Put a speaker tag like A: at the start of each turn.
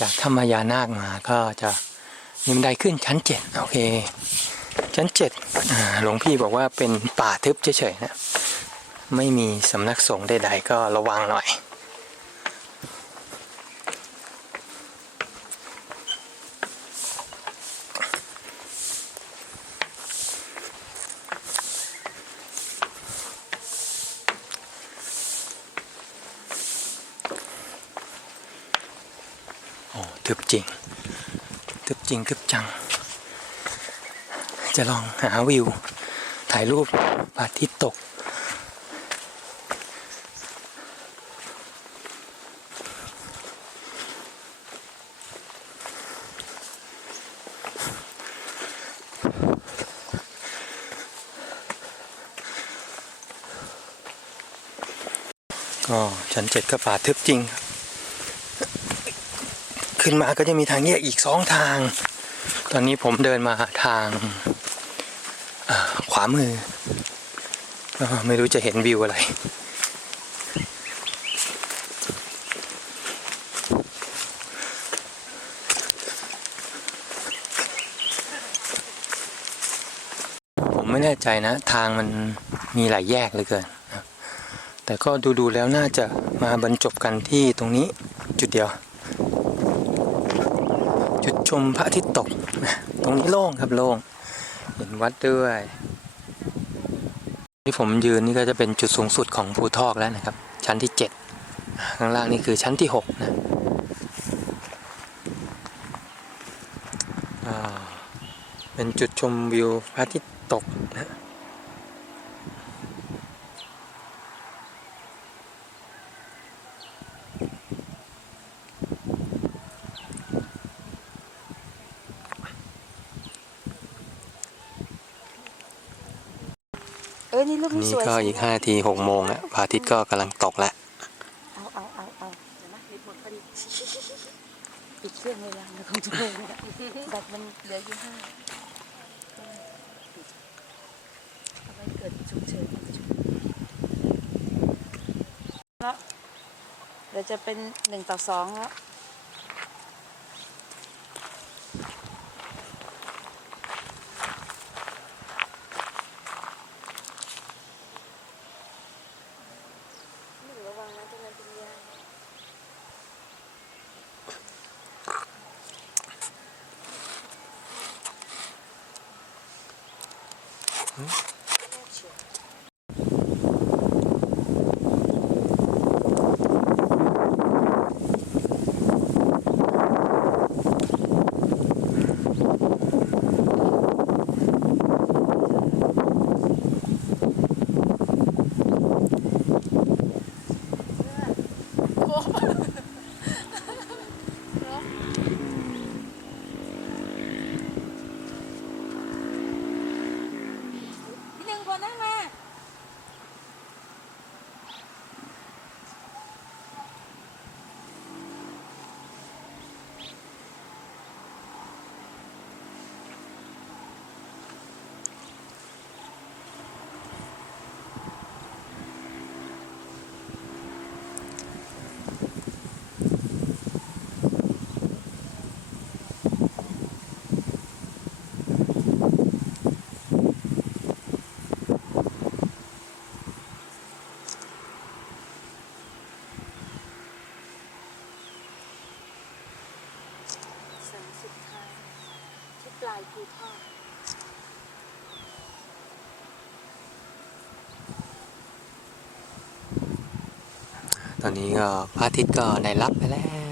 A: จากธรรมยานาคมาก็จะมีบันไดขึ้นชั้นเจ็ดโอเค ชั้นเจ็ดหลวงพี่บอกว่าเป็นป่าทึบเฉยๆนะ ไม่มีสำนักสงฆ์ใดๆก็ระวังหน่อย ทึบจริง ทึบจริงทึบจัง จะลองหาวิว ถ่ายรูปพระอาทิตย์ตก ก็ชั้นเจ็ดก็ป่าทึบจริงครับ ขึ้นมาก็จะมีทางแยกอีกสองทาง ตอนนี้ผมเดินมาทางขวามือ ไม่รู้จะเห็นวิวอะไร ผมไม่แน่ใจนะ ทางมันมีหลายแยกเลยเกิน แต่ก็ดูๆแล้วน่าจะมาบรรจบกันที่ตรงนี้จุดเดียว ชมพระอาทิตย์ตก ตรงนี้โล่งครับโล่ง เห็นวัดด้วย ที่ผมยืนนี่ก็จะเป็นจุดสูงสุดของภูทอกแล้วนะครับ ชั้นที่เจ็ดข้างล่างนี่คือชั้นที่หกนะเป็นจุดชมวิวพระอาทิตย์ตกนะ
B: ออนี่รูปนี้
A: นี่
B: สวย
A: ก็อีกห้านาทีหกโมงแล้วพระอาทิตย์ก็กำลังตกแล้ว
B: เอาเอาเอาเอาเดี๋ยวนะรีบหมดพอดีปิดเครื่องเลยยังนะคุณจุ๊บแบตมันเหลืออยู่ห้าเอาไว้เกิดฉุกเฉินแล้วเดี๋ยวจะเป็นหนึ่งต่อสองแล้ว ระวังนะตรงนั้นเป็นยา พี่ สุดท้ายที่ปลายภูทอก
A: ตอนนี้ก็พระอาทิตย์ก็ได้รับไปแล้ว